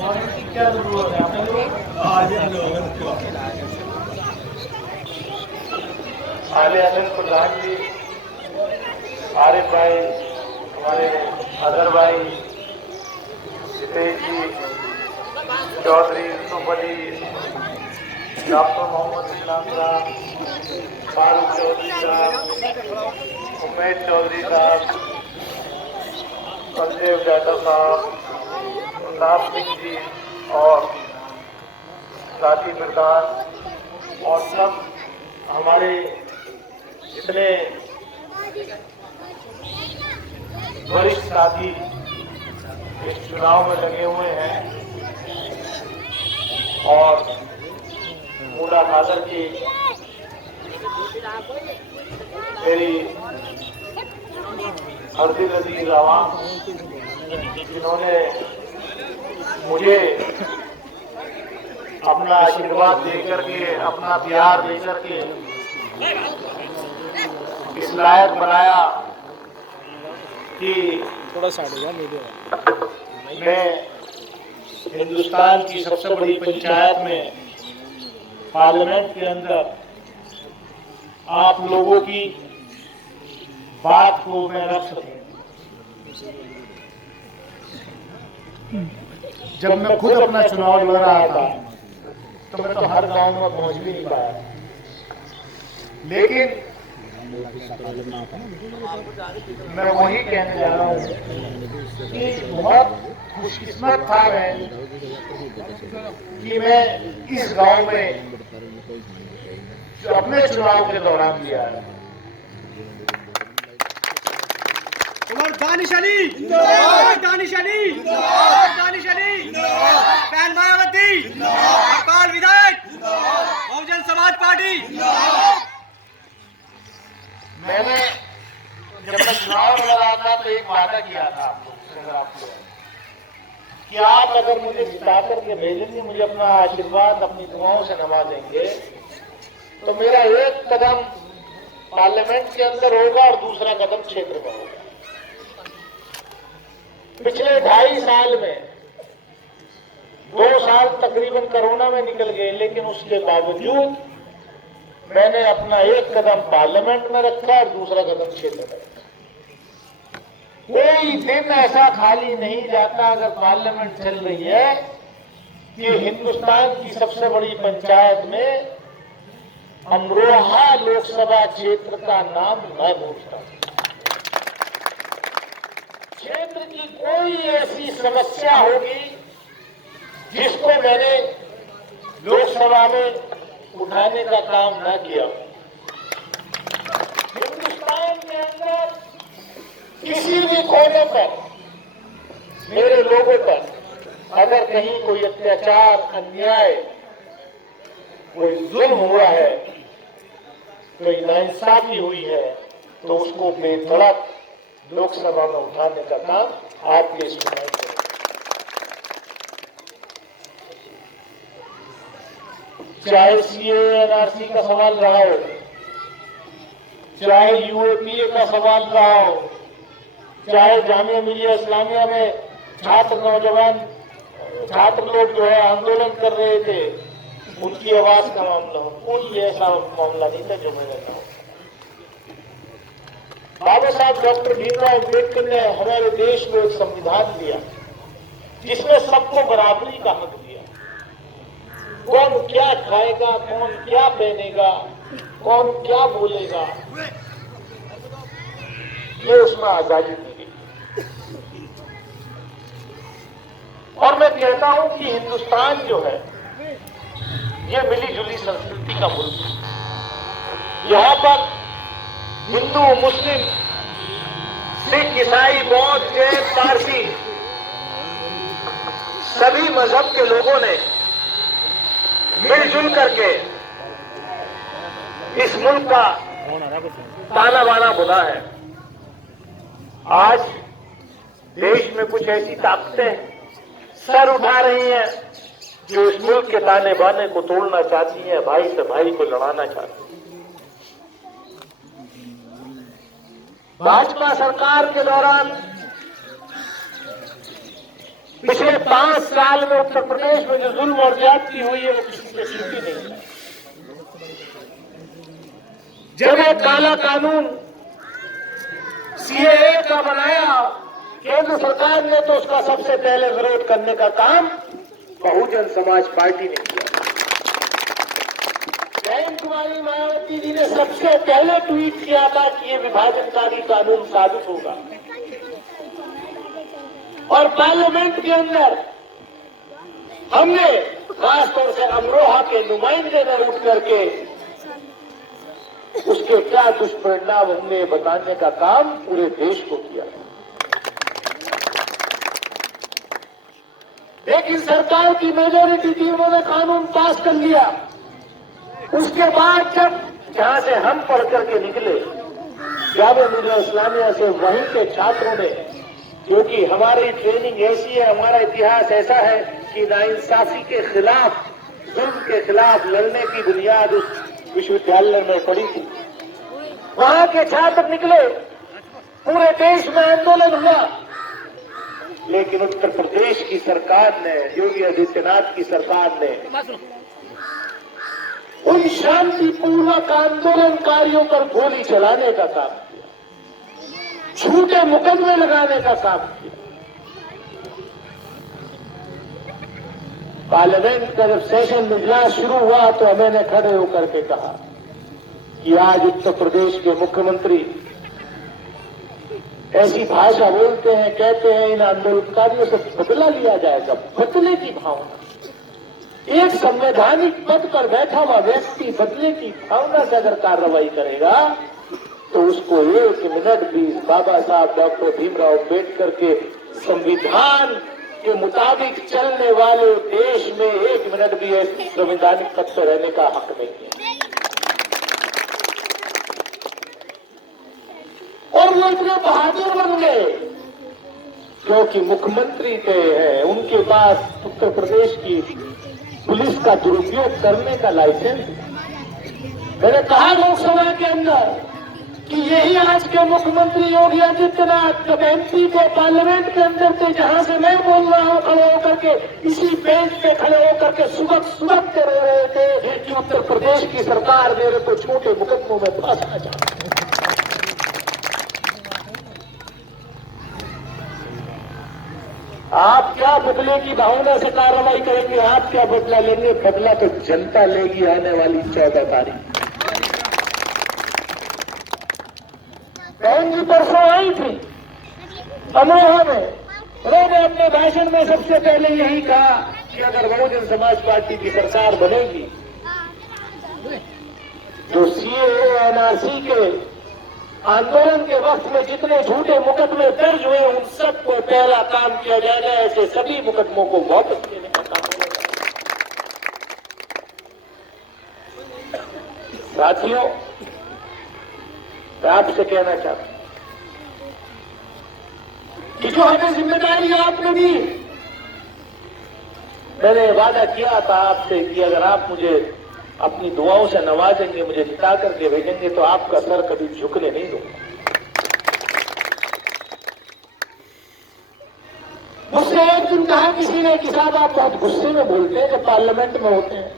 क्या जरूरत है आले अनिल प्रधान जी, आरिफ भाई, हमारे अदर भाई, जितेश जी, चौधरी यूसुफ अली, डॉक्टर मोहम्मद इस्लाम साहब, फारूक चौधरी साहब, उमेश चौधरी साहब, बलदेव यादव साहब, प्रताप सिंह जी और साथी प्रधान और सब हमारे जितने वरिष्ठ साथी इस चुनाव में लगे हुए हैं और मूला खादर की मेरी हरदिल अजीज आवाम जिन्होंने मुझे अपना आशीर्वाद देकर के, अपना प्यार देकर के इस लायक बनाया कि थोड़ा सा मैं हिंदुस्तान की सबसे बड़ी पंचायत में पार्लियामेंट के अंदर आप लोगों की बात को मैं रख सकूं। जब मैं खुद अपना चुनाव लड़ रहा था तो मैं तो हर गांव में पहुंच भी नहीं पाया, लेकिन मैं वही कहने जा रहा हूँ कि बहुत खुशकिस्मत था मैं कि मैं इस गांव में जो अपने चुनाव के दौरान किया है। दानिश अली, दानिश अली, दानिश अली, बहन मायावती, अकाल विधायक, बहुजन समाज पार्टी। मैंने जब मैं चुनाव लड़ रहा था तो एक वादा किया था आपको कि आप अगर मुझे जिता करके भेजेंगे, मुझे अपना आशीर्वाद अपनी दुआओं से नवाजेंगे, तो मेरा एक कदम पार्लियामेंट के अंदर होगा और दूसरा कदम क्षेत्र में होगा। पिछले 2.5 साल में 2 साल तकरीबन कोरोना में निकल गए, लेकिन उसके बावजूद मैंने अपना एक कदम पार्लियामेंट में रखा और दूसरा कदम क्षेत्र में रखा। कोई दिन ऐसा खाली नहीं जाता अगर पार्लियामेंट चल रही है कि हिंदुस्तान की सबसे बड़ी पंचायत में अमरोहा लोकसभा क्षेत्र का नाम मैं पूछता हूं। क्षेत्र की कोई ऐसी समस्या होगी जिसको मैंने लोकसभा में उठाने का काम न किया। हिंदुस्तान के अंदर किसी भी कोने पर मेरे लोगों पर अगर कहीं कोई अत्याचार, अन्याय, कोई जुल्म हुआ है, कोई नाइंसाफी हुई है, तो उसको बेधड़क लोकसभा में उठाने का काम आपके चुनाव में। चाहे सीए एनआरसी का सवाल रहा हो, चाहे यूएपीए का सवाल रहा हो, चाहे जामिया मिलिया इस्लामिया में छात्र लोग जो है आंदोलन कर रहे थे, उनकी आवाज का मामला हो, कोई ऐसा मामला नहीं था जो मैंने कहा। बाबा साहब डॉक्टर भीमराव अम्बेडकर ने हमारे देश को एक संविधान दिया जिसमें सबको बराबरी का हक दिया। कौन क्या खाएगा, कौन क्या पहनेगा, कौन क्या बोलेगा, ये उसमें आजादी दी गई। और मैं कहता हूं कि हिंदुस्तान जो है ये मिली जुली संस्कृति का मुल्क है। यहां पर हिंदू, मुस्लिम, सिख, ईसाई, बौद्ध, जैन, पारसी सभी मजहब के लोगों ने मिलजुल करके इस मुल्क का ताना बाना बुना है। आज देश में कुछ ऐसी ताकतें सर उठा रही हैं जो इस मुल्क के ताने बाने को तोड़ना चाहती हैं, भाई से भाई को लड़ाना चाहती हैं। भाजपा सरकार के दौरान पिछले 5 साल में उत्तर प्रदेश में जो जुल्म और ज्यादती हुई है वो किसी से छूटी नहीं है। जब एक काला कानून सीएए का बनाया केंद्र सरकार ने, तो उसका सबसे पहले विरोध करने का काम बहुजन समाज पार्टी ने किया। बहन कुमारी मायावती जी ने सबसे पहले ट्वीट किया था कि ये विभाजनकारी कानून साबित होगा, और पार्लियामेंट के अंदर हमने खासतौर से अमरोहा के नुमाइंदे ने उठ करके उसके क्या दुष्परिणाम होंगे बताने का काम पूरे देश को किया। लेकिन सरकार की मेजोरिटी थी, उन्होंने कानून पास कर लिया। उसके बाद जब जहां से हम पढ़ करके निकले जामिया मिलिया इस्लामिया से, वहीं के छात्रों ने, क्योंकि हमारी ट्रेनिंग ऐसी है, हमारा इतिहास ऐसा है कि नाइंसाफी के खिलाफ, जुल्म के खिलाफ लड़ने की बुनियाद उस विश्वविद्यालय में पड़ी थी। वहां के छात्र निकले, पूरे देश में आंदोलन हुआ, लेकिन उत्तर प्रदेश की सरकार ने, योगी आदित्यनाथ की सरकार ने उन शांतिपूर्वक आंदोलनकारियों पर गोली चलाने का काम किया, झूठे मुकदमे लगाने का काम किया। पार्लियामेंट का जब सेशन इजलास शुरू हुआ तो मैंने खड़े होकर के कहा कि आज उत्तर प्रदेश के मुख्यमंत्री ऐसी भाषा बोलते हैं, कहते हैं इन आंदोलनकारियों से बदला लिया जाएगा। बदले की भावना, एक संवैधानिक पद पर बैठा हुआ व्यक्ति बदले की भावना से अगर कार्रवाई करेगा तो उसको 1 मिनट भी बाबा साहब डॉक्टर भीमराव अम्बेडकर के संविधान के मुताबिक चलने वाले देश में 1 मिनट भी ऐसे संवैधानिक पद पर रहने का हक नहीं है। और वो इतने बहादुर बन गए क्योंकि मुख्यमंत्री थे हैं, उनके पास उत्तर प्रदेश की पुलिस का दुरुपयोग करने का लाइसेंस। मैंने कहा लोकसभा के अंदर कि यही आज के मुख्यमंत्री योगी आदित्यनाथ जब एमपी के पार्लियामेंट के अंदर थे, जहां से मैं बोल रहा हूं खड़े होकर के, इसी बेंच पे खड़े होकर के सुबह कर रहे थे कि उत्तर प्रदेश की सरकार मेरे को छोटे मुकदमों में फंसाना चाहती है। आप क्या बदले की भावना से कार्रवाई करेंगे, आप क्या बदला लेंगे? बदला तो जनता लेगी आने वाली 14 तारीख। बहन जी परसों आई थी अमरोहा में, उन्होंने अपने भाषण में सबसे पहले यही कहा कि अगर बहुजन समाज पार्टी की सरकार बनेगी तो सीएए एनआरसी के आंदोलन के वक्त में जितने झूठे मुकदमे दर्ज हुए उन सबको पहला काम किया जाएगा, ऐसे सभी मुकदमों को वापस लेने का काम होगा। साथियों, मैं आपसे कहना चाहता हूं कि जो हमें जिम्मेदारी आपने दी, मैंने वादा किया था आपसे कि अगर आप मुझे अपनी दुआओं से नवाजेंगे, मुझे जिता करके भेजेंगे तो आपका सर कभी झुकने नहीं दूंगा। मुझसे एक दिन कहा किसी ने कि साहब आप बहुत गुस्से में बोलते हैं जब पार्लियामेंट में होते हैं,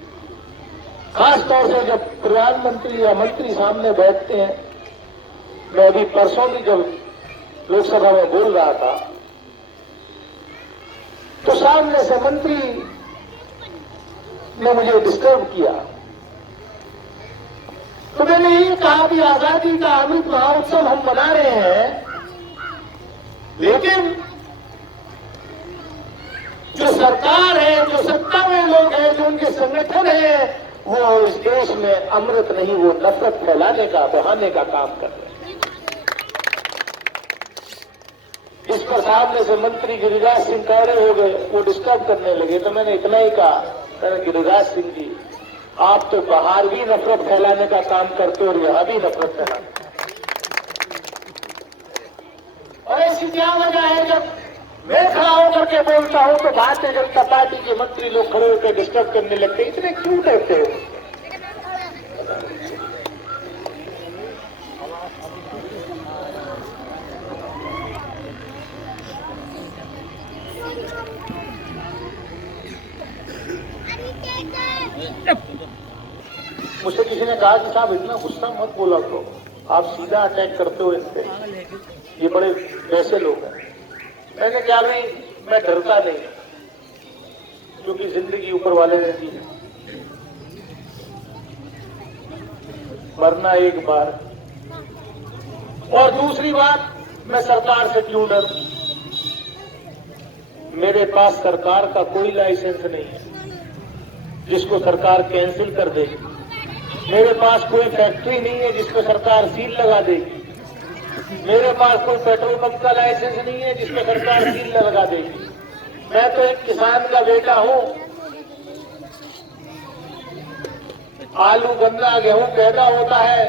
खासतौर से जब प्रधानमंत्री या मंत्री सामने बैठते हैं। मैं अभी परसों भी जब लोकसभा में बोल रहा था तो सामने से मंत्री ने मुझे डिस्टर्ब किया, तो मैंने ये कहा कि आजादी का अमृत महोत्सव हम मना रहे हैं, लेकिन जो सरकार है, जो सत्ता में लोग हैं, जो उनके संगठन है, वो इस देश में अमृत नहीं, वो नफरत फैलाने का, बहाने का काम कर रहे हैं। इस पर सामने से मंत्री गिरिराज सिंह खड़े हो गए, वो डिस्टर्ब करने लगे, तो मैंने इतना ही कहा, मैंने गिरिराज सिंह जी आप तो बाहर भी नफरत फैलाने का काम करते हो और यहां भी नफरत फैलाते। और ऐसी क्या वजह है जब मैं खड़ा होकर के बोलता हूं तो भारतीय जनता पार्टी के मंत्री लोग खड़े होकर डिस्टर्ब करने लगते, इतने क्यों डरते हो? मुझसे किसी ने कहा कि साहब इतना गुस्सा मत बोला करो, आप सीधा अटैक करते हो इन पे, ये बड़े वैसे लोग हैं। मैंने क्या नहीं, मैं डरता नहीं, क्योंकि जिंदगी ऊपर वाले ने दी है, मरना एक बार। और दूसरी बात, मैं सरकार से क्यों डरूं? मेरे पास सरकार का कोई लाइसेंस नहीं है जिसको सरकार कैंसिल कर देगी। मेरे पास कोई फैक्ट्री नहीं है जिसको सरकार सील लगा देगी। मेरे पास कोई पेट्रोल पंप का लाइसेंस नहीं है जिसको सरकार सील लगा देगी। मैं तो एक किसान का बेटा हूं। आलू, गन्ना, गेहूं पैदा होता है,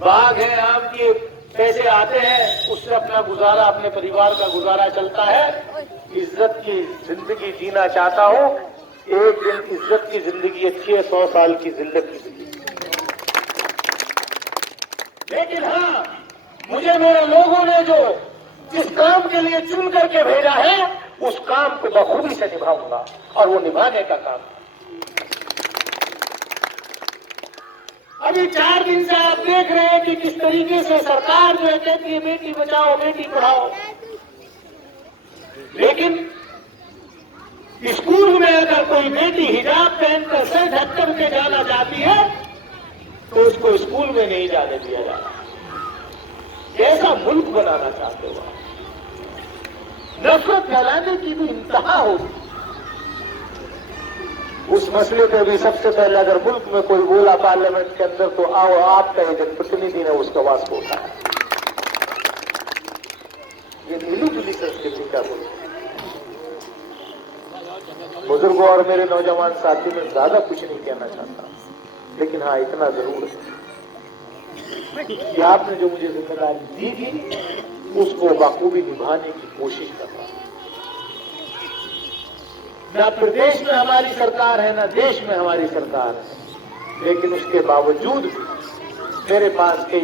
बाग है, आम के पैसे आते हैं, उससे अपना गुजारा, अपने परिवार का गुजारा चलता है। इज्जत की जिंदगी जीना चाहता हूं। एक दिन इज्जत की जिंदगी अच्छी है, 100 साल की जिंदगी। लेकिन हाँ, मुझे मेरे लोगों ने जो जिस काम के लिए चुन करके भेजा है, उस काम को बखूबी से निभाऊंगा, और वो निभाने का काम। अभी 4 दिन से आप देख रहे हैं कि किस तरीके से सरकार जो है कहती है बेटी बचाओ बेटी पढ़ाओ, लेकिन स्कूल में अगर कोई बेटी हिजाब पहनकर सर ढक के जाना चाहती है तो उसको स्कूल में नहीं जाने दिया जाता। कैसा मुल्क बनाना चाहते हो आप? नफरत फैलाने की भी इंतहा होगी। उस मसले पे भी सबसे पहले अगर मुल्क में कोई बोला पार्लियामेंट के अंदर, तो आओ आपका एक जनप्रतिनिधि ने उसका वास्प होता है। ये मिली जुली संस्कृति का मुल्क। बुजुर्गों और मेरे नौजवान साथी में ज्यादा कुछ नहीं कहना चाहता, लेकिन हाँ इतना जरूर है कि आपने जो मुझे जिम्मेदारी दी थी उसको बखूबी निभाने की कोशिश कर रहा हूं। न प्रदेश में हमारी सरकार है, न देश में हमारी सरकार है, लेकिन उसके बावजूद भी मेरे पास कई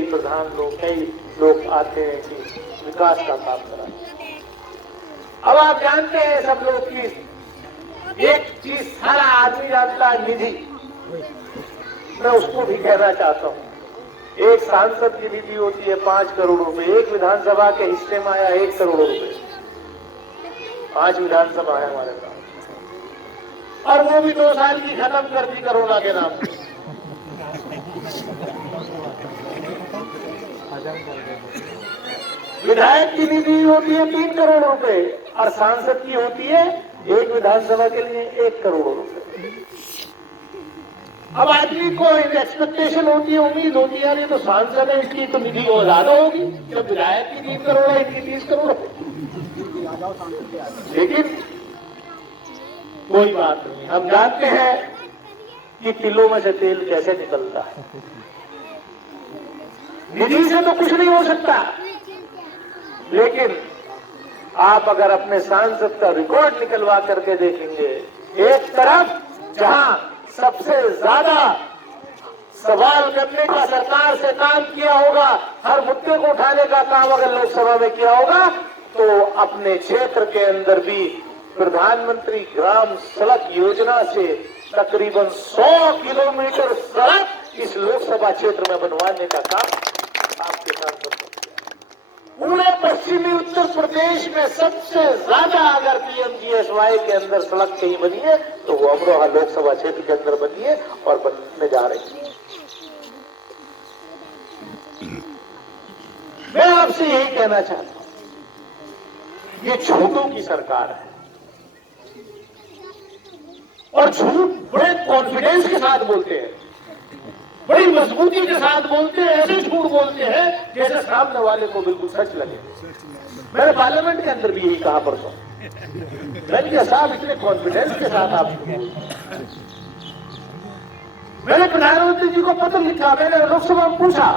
लोग आते हैं कि विकास का काम कराएं। अब आप जानते हैं सब लोग की एक चीज सारा आदमी जानता है, निधि। मैं उसको भी कहना चाहता हूं। एक सांसद की निधि होती है 5 करोड़ रुपए, एक विधानसभा के हिस्से में आया 1 करोड़ रुपए। 5 विधानसभा है हमारे पास, और वो भी 2 साल की खत्म कर दी कोरोना के नाम पे। विधायक की निधि होती है 3 करोड़ रुपए, और सांसद की होती है एक विधानसभा के लिए 1 करोड़ रुपए। अब आदमी को एक्सपेक्टेशन होती है, उम्मीद होती है, यार ये तो सांसद है, इसकी तो निधि और ज्यादा होगी। जब विधायक की 3 करोड़ है, इनकी 30 करोड़ है। लेकिन कोई बात नहीं, हम जानते हैं कि किलो में से तेल कैसे निकलता है। निधि से तो कुछ नहीं हो सकता, लेकिन आप अगर अपने सांसद का रिकॉर्ड निकलवा करके देखेंगे, एक तरफ जहां सबसे ज्यादा सवाल करने का सरकार से काम किया होगा, हर मुद्दे को उठाने का काम अगर लोकसभा में किया होगा, तो अपने क्षेत्र के अंदर भी प्रधानमंत्री ग्राम सड़क योजना से तकरीबन 100 किलोमीटर सड़क इस लोकसभा क्षेत्र में बनवाने का काम आपके सांसद। पूरे पश्चिमी उत्तर प्रदेश में सबसे ज्यादा अगर पीएमजीएसवाई के अंदर सड़क कहीं बनी है तो वो अमरोहा लोकसभा क्षेत्र के अंदर बनी है और बनने जा रही है। मैं आपसे यही कहना चाहता हूं, ये झूठों की सरकार है, और झूठ बड़े कॉन्फिडेंस के साथ बोलते हैं, बड़ी मजबूती के साथ बोलते हैं, ऐसे झूठ बोलते हैं जैसे सामने वाले को बिल्कुल सच लगे। मैंने पार्लियामेंट के अंदर भी यही कहा परसों। मैंने कहा साहब इतने कॉन्फिडेंस के साथ आप, मैंने प्रधानमंत्री जी को पत्र लिखा, मैंने लोकसभा में पूछा,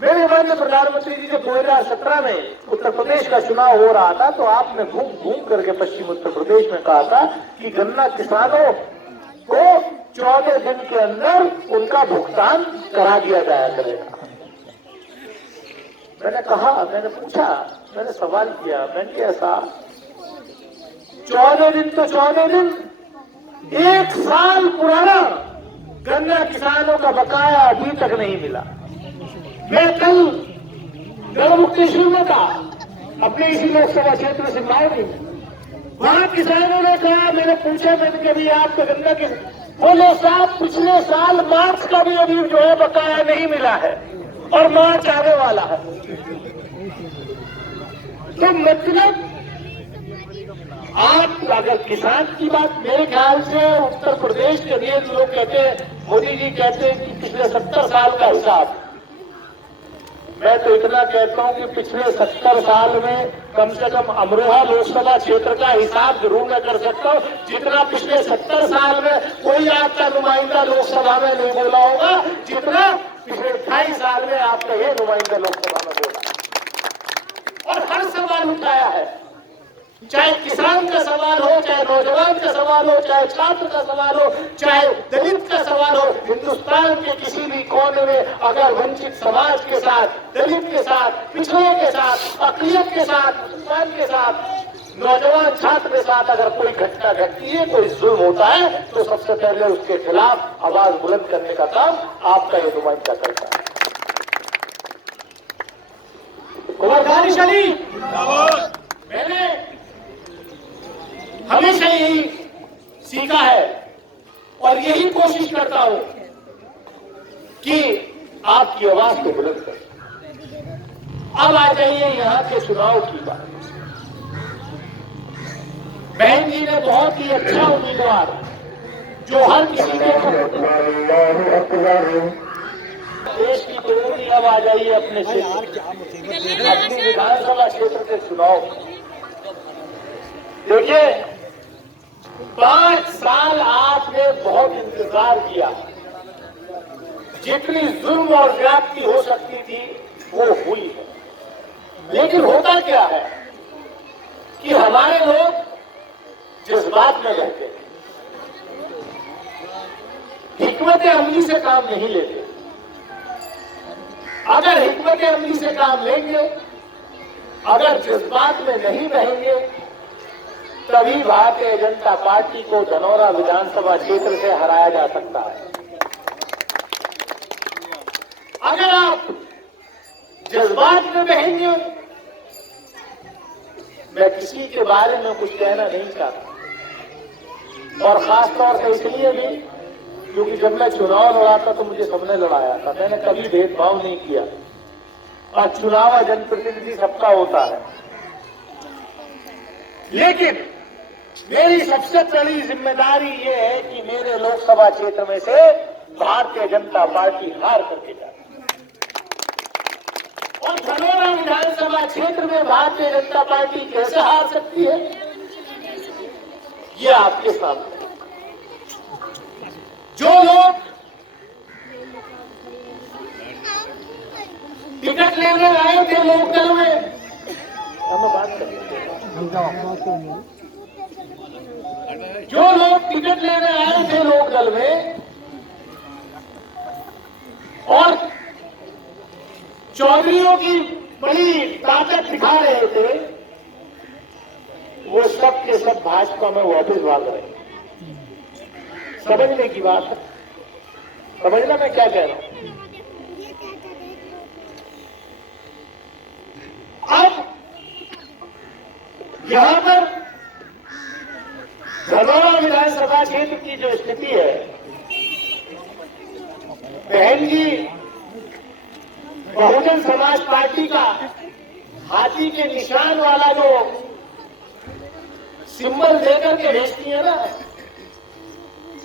मेरे माननीय प्रधानमंत्री जी जब 2017 में उत्तर प्रदेश का चुनाव हो रहा था तो आपने घूम घूम करके पश्चिम उत्तर प्रदेश में कहा था कि गन्ना किसानों को 14 दिन के अंदर उनका भुगतान करा दिया जाया करेगा। मैंने कहा, मैंने पूछा, मैंने सवाल किया, मैंने कहा साहब 14 दिन तो 14 दिन, 1 साल पुराना गन्ना किसानों का बकाया अभी तक नहीं मिला। मैं कल गढ़मुक्तेश्वर में था, अपने इसी लोकसभा क्षेत्र से सिमराव में। वहां किसानों ने कहा, मैंने पूछा, मैंने कभी आपका गन्ना किस, बोले साहब पिछले साल मार्च का भी अभी जो है बकाया नहीं मिला है और मार्च आने वाला है। तो मतलब आप अगर किसान की बात, मेरे ख्याल से उत्तर प्रदेश के लिए लोग कहते हैं, मोदी जी कहते हैं कि पिछले 70 साल का हिसाब, मैं तो इतना कहता हूं कि पिछले 70 साल में कम से कम अमरोहा लोकसभा क्षेत्र का हिसाब जरूर मैं कर सकता हूं, जितना पिछले 70 साल में कोई आपका नुमाइंदा लोकसभा में नहीं बोला होगा, जितना पिछले 28 साल में आपका ये नुमाइंदा लोकसभा में बोला। और हर सवाल उठाया है, चाहे किसान का सवाल हो, चाहे नौजवान का सवाल हो, चाहे छात्र का सवाल हो, चाहे दलित का सवाल हो। हिंदुस्तान के किसी भी कोने में अगर वंचित समाज के साथ, दलित के साथ, पिछड़ों के साथ, अक़लियत के साथ, मुसलमान के साथ, नौजवान छात्र के साथ अगर कोई घटना घटती है, कोई जुल्म होता है, तो सबसे पहले उसके खिलाफ आवाज बुलंद करने का काम आपका ये नुमाइंदा करता है। दानिश अली, मैंने हमेशा यही सीखा है और यही कोशिश करता हूं कि आपकी आवाज को बुलंद करें। अब आ जाइए यहां के चुनाव की बात। बहन जी ने बहुत ही अच्छा उम्मीदवार, जो हर किसी को देश की जरूरी। अब आ जाइए अपने अपनी विधानसभा क्षेत्र के चुनाव। देखिए 5 साल आपने बहुत इंतजार किया, जितनी जुल्म और ज्यादती हो सकती थी वो हुई है। लेकिन होता क्या है कि हमारे लोग जज्बात में रहते हैं, हिकमत अमली से काम नहीं लेते। अगर हिकमत अमली से काम लेंगे, अगर जज्बात में नहीं रहेंगे, तभी भारतीय जनता पार्टी को धनौरा विधानसभा क्षेत्र से हराया जा सकता है। अगर आप जज्बात में बहेंगे, मैं किसी के बारे में कुछ कहना नहीं चाहता, और खासतौर से इसलिए भी क्योंकि जब मैं चुनाव लड़ा था तो मुझे सबने लड़ाया था, मैंने कभी भेदभाव नहीं किया। और चुनाव जनप्रतिनिधि सबका होता है, लेकिन मेरी सबसे बड़ी जिम्मेदारी ये है कि मेरे लोकसभा क्षेत्र में से भारतीय जनता पार्टी हार करके जाती है। और धनौरा विधानसभा क्षेत्र में भारतीय जनता पार्टी कैसे हार सकती है, ये आपके सामने। जो लोग टिकट लेने आए थे लोकदल में, हम बात करेंगे, जो लोग टिकट लेने आए थे लोकदल में और चौधरियों की बड़ी ताकत दिखा रहे थे, वो सब के सब भाजपा में वापस भाग रहे। समझने की बात है, समझना मैं क्या कह रहा हूं। अब यहां पर धनौरा विधानसभा क्षेत्र की जो स्थिति है, बहन जी बहुजन समाज पार्टी का हाथी के निशान वाला जो सिंबल देकर के भेजती है ना,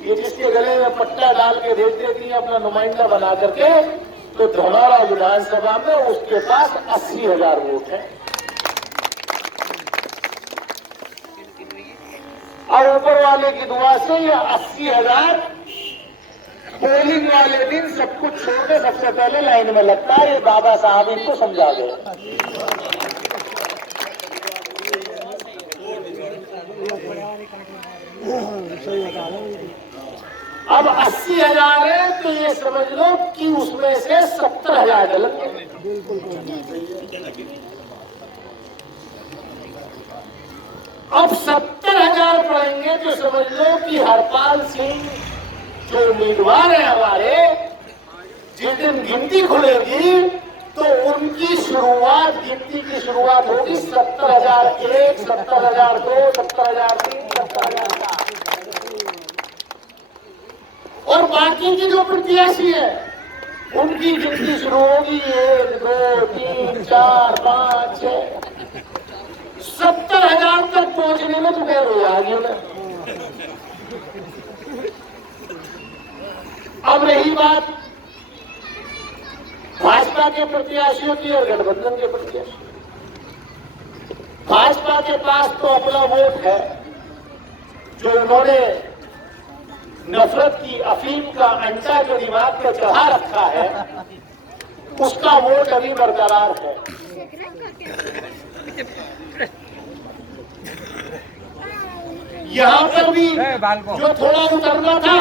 ये जिसके गले में पट्टा डाल के भेज देती है अपना नुमाइंदा बना करके, तो धनौरा विधानसभा में उसके पास 80,000 वोट है। और ऊपर वाले की दुआ से ये 80,000 पोलिंग वाले दिन सब कुछ छोड़ के सबसे पहले लाइन में लगता है। ये बाबा साहब इनको समझा गए। अब 80,000 है तो ये समझ लो कि उसमें से 70,000 डलेंगे। अब 70,000 पड़ेंगे तो समझ लो कि हरपाल सिंह जो उम्मीदवार है हमारे, जिस दिन गिनती खुलेगी तो उनकी शुरुआत, गिनती की शुरुआत होगी 70,001, 70,002, 70,003, 70,004 और बाकी की जो प्रत्याशी है उनकी गिनती शुरू होगी 1, 2, 3, 4, 5, 6, 70,000 तक पहुंचने में तो देर हो जाएगी उन्हें। अब रही बात भाजपा के प्रत्याशियों की और गठबंधन के प्रत्याशी, भाजपा के पास तो अपना वोट है, जो उन्होंने नफरत की अफीम का अंडा जो दिमाग पर चढ़ा रखा है, उसका वोट अभी बरकरार है। यहां पर भी जो थोड़ा उतरना था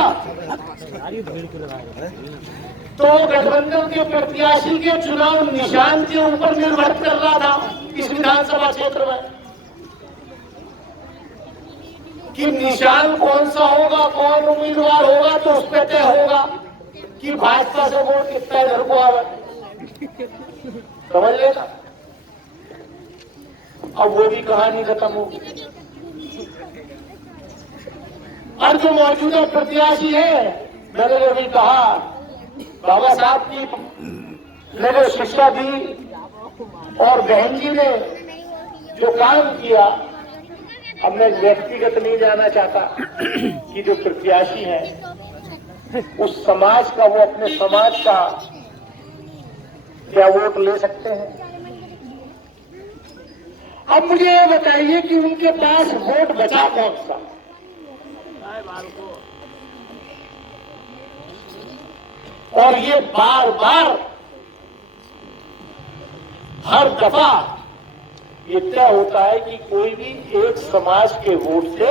तो गठबंधन के प्रत्याशी के चुनाव निशान के ऊपर निर्भर कर रहा था इस विधानसभा क्षेत्र में कि निशान कौन सा होगा, कौन उम्मीदवार होगा, तो उस पर तय होगा कि भाजपा से वोट कितना इधर को आवे। समझ लेना। अब वो भी कहानी खत्म होगी। और जो मौजूदा प्रत्याशी है, मैंने अभी कहा बाबा साहब की ने जो शिक्षा दी और बहन जी ने जो काम किया, अब मैं व्यक्तिगत नहीं जाना चाहता कि जो प्रत्याशी है उस समाज का, वो अपने समाज का क्या वोट ले सकते हैं। अब मुझे ये बताइए कि उनके पास वोट बचा कौन सा। और ये बार बार हर दफा ये तय होता है कि कोई भी एक समाज के वोट से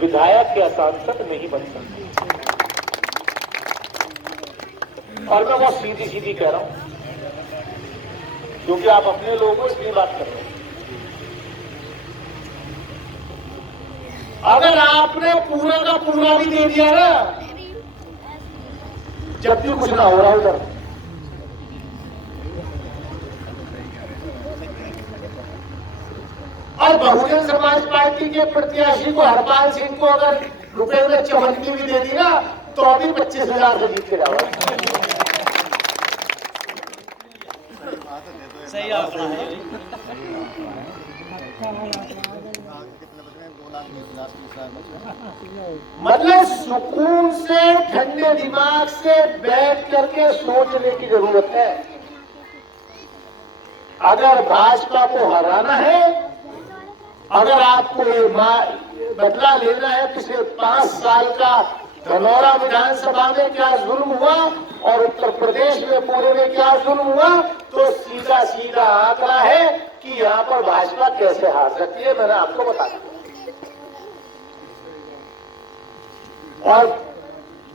विधायक या सांसद नहीं बन सकते। और मैं बहुत सीधी सीधी कह रहा हूं क्योंकि आप अपने लोगों को इसलिए बात कर रहे हैं। अगर आपने पूरा का पूरा भी दे दिया ना, जब भी कुछ ना हो रहा उधर, और बहुजन समाज पार्टी के प्रत्याशी को हरपाल सिंह को अगर रुपए में चमनकी भी दे दी ना, तो अभी 25,000 से जीत के जाओ। सही आंकड़ा है। मतलब सुकून से, ठंडे दिमाग से बैठ करके सोचने की जरूरत है। अगर भाजपा को हराना है, अगर आपको ये बदला लेना है पिछले 5 साल का धनौरा विधानसभा में क्या जुल्म हुआ और उत्तर प्रदेश में पूरे में क्या जुल्म हुआ, तो सीधा सीधा आंकड़ा है कि यहाँ पर भाजपा कैसे हार सकती है। मैंने आपको बता दिया। और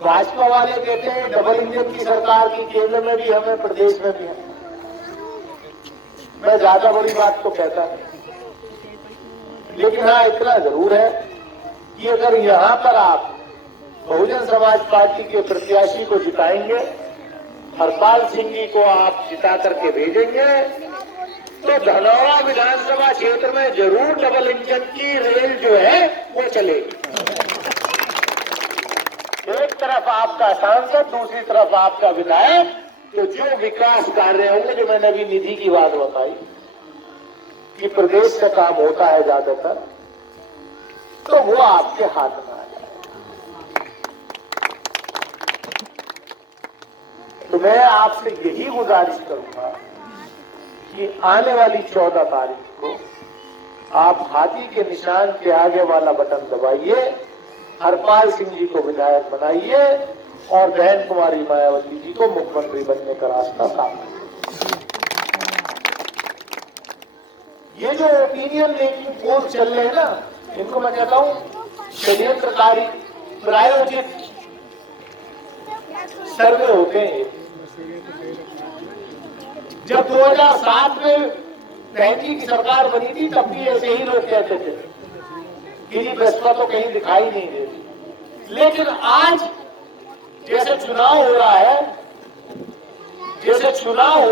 भाजपा वाले कहते हैं डबल इंजन की सरकार की, केंद्र में भी हमें, प्रदेश में भी है। मैं ज्यादा बड़ी बात तो कहता नहीं, लेकिन हाँ इतना जरूर है कि अगर यहां पर आप बहुजन समाज पार्टी के प्रत्याशी को जिताएंगे, हरपाल सिंह जी को आप जिता करके भेजेंगे, तो धनौरा विधानसभा क्षेत्र में जरूर डबल इंजन की रेल जो है वो चलेगी। एक तरफ आपका सांसद, दूसरी तरफ आपका विधायक, तो जो विकास कार्य होंगे, जो मैंने अभी निधि की बात बताई कि प्रदेश से काम होता है ज्यादातर, तो वो आपके हाथ में आ जाएगा। तो मैं आपसे यही गुजारिश करूंगा कि आने वाली 14 तारीख को आप हाथी के निशान के आगे वाला बटन दबाइए, हरपाल सिंह जी को विधायक बनाइए और बहन कुमारी मायावती जी को मुख्यमंत्री बनने का रास्ता साफ करिए। ये जो ओपिनियन मेकिंग पोल चल रहे हैं ना, इनको मैं कहता हूं षड्यंत्रकारी प्रायोजित सर्वे होते हैं। जब 2007 में 35 की सरकार बनी थी, तब भी ऐसे ही लोग कहते थे गिरी बसपा तो कहीं दिखाई नहीं देती। लेकिन आज जैसे चुनाव हो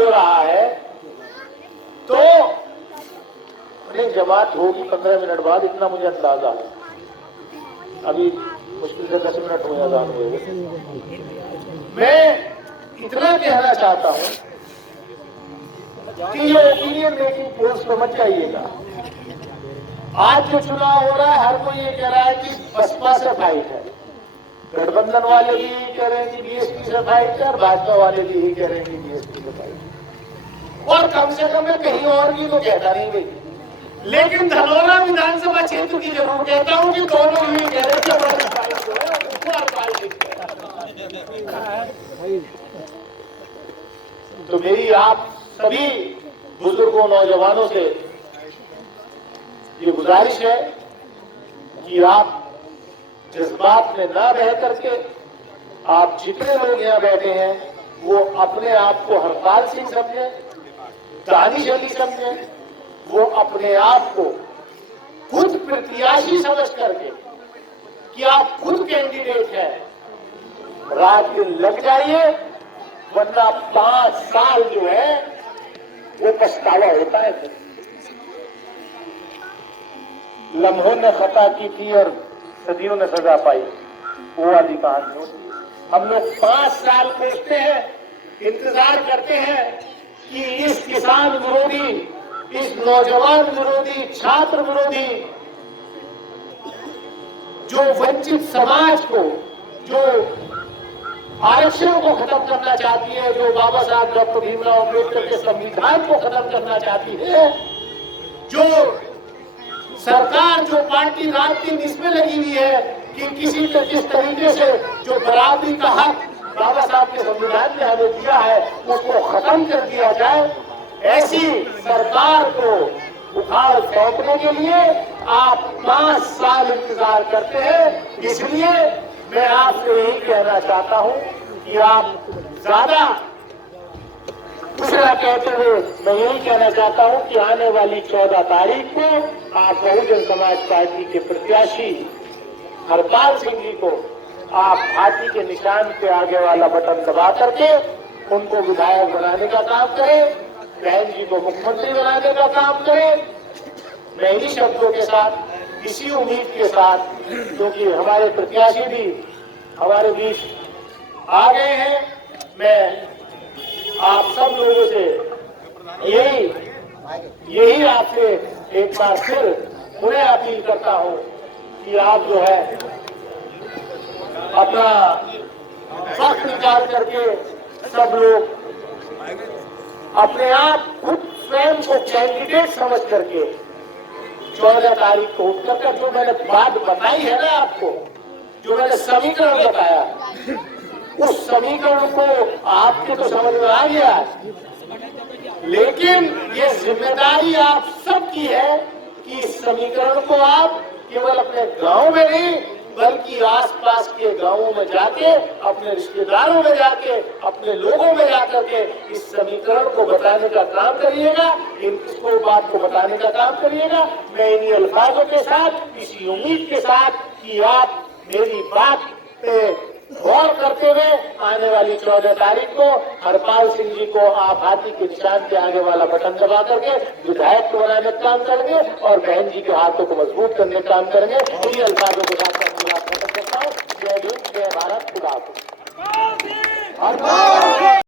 रहा है, तो नहीं, जमात होगी 15 मिनट बाद, इतना मुझे अंदाजा है। अभी मुश्किल से 10 मिनट हुए अजान हुए। मैं इतना कहना चाहता हूं कि ये ओपिनियन मेकिंग पोल्स पे मत जाइएगा। आज जो चुनाव हो रहा है, हर कोई ये कह रहा है कि बसपा से फाइट है, गठबंधन वाले भी यही कह रहे हैं कि बीएसपी से फाइट है, और भाजपा वाले भी यही कह रहे हैं कि बीएसपी से फाइट है। और कम से कम मैं कहीं और भी तो कहता नहीं भाई, लेकिन धनौरा विधानसभा क्षेत्र की जरूर कहता हूं कि दोनों ही कह रहे थे हमारी फाइट जो है वो पार्टी है। तो मेरी आप सभी बुजुर्गों, नौजवानों से ये गुजारिश है कि आप जज्बात में ना बह करके, आप जितने लोग यहाँ बैठे हैं वो अपने आप को हरपाल सिंह समझे, दानिश अली समझे, वो अपने आप को खुद प्रत्याशी समझ करके कि आप खुद कैंडिडेट हैं, रात दिन लग जाइए, वरना 5 साल जो है वो पछतावा होता है। लम्हों ने खता की थी और सदियों ने सजा पाई, वो वाली कहानी होती है। हम लोग 5 साल खोजते हैं, इंतजार करते हैं कि इस किसान विरोधी, इस नौजवान विरोधी, छात्र विरोधी, जो वंचित समाज को, जो आरक्षण को खत्म करना चाहती है, जो बाबा साहब डॉक्टर भीमराव अम्बेडकर के संविधान को खत्म करना चाहती है, जो सरकार, जो पार्टी रात दिन इसमें लगी हुई है कि किसी किस तरीके से जो बराबरी का हक बाबा साहब के संविधान ने हमें दिया है उसको खत्म कर दिया जाए, ऐसी सरकार को उखाड़ फेंकने के लिए आप 5 साल इंतजार करते हैं। इसलिए मैं आपसे यही कहना चाहता हूं कि आप ज्यादा कुछ ना कहते हुए मैं यही कहना चाहता हूं कि आने वाली 14 तारीख को आप बहुजन समाज पार्टी के प्रत्याशी हरपाल सिंह जी को आप हाथी के निशान के आगे वाला बटन दबा करके उनको विधायक बनाने का काम करें, बहन जी को मुख्यमंत्री बनाने का काम करें। मैं इन्हीं शब्दों के साथ, इसी उम्मीद के साथ, क्योंकि हमारे प्रत्याशी भी हमारे बीच आ गए हैं, मैं आप सब लोगों से यही आपसे एक बार फिर पुनः अपील करता हूं कि आप जो है अपना वक्त निकाल करके सब लोग अपने आप खुद स्वयं को कैंडिडेट समझ करके 14 तारीख को उठकर, जो मैंने बात बताई है ना आपको, जो मैंने समीकरण बताया, उस समीकरण को आपके तो समझ में आ गया, लेकिन ये जिम्मेदारी आप सबकी है कि इस समीकरण को आप केवल अपने गांव में नहीं बल्कि आसपास के गांवों में जाके, अपने रिश्तेदारों में जाके, अपने लोगों में जाकर के इस समीकरण को बताने का काम करिएगा, इसको बात को बताने का काम करिएगा। मैं इन्हीं अल्फाजों के साथ, इसी उम्मीद के साथ कि आप मेरी बात पे गौर करते हुए आने वाली 14 तारीख को हरपाल सिंह जी को आप हाथी के निशान के आगे वाला बटन दबा करके विधायक को बनाने का काम करेंगे और बहन जी के हाथों को मजबूत करने का काम करेंगे। इन्हीं अल्फाजों के साथ मैं बात खत्म करता हूँ। जय हिंद, जय भारत, खुदा हाफिज़।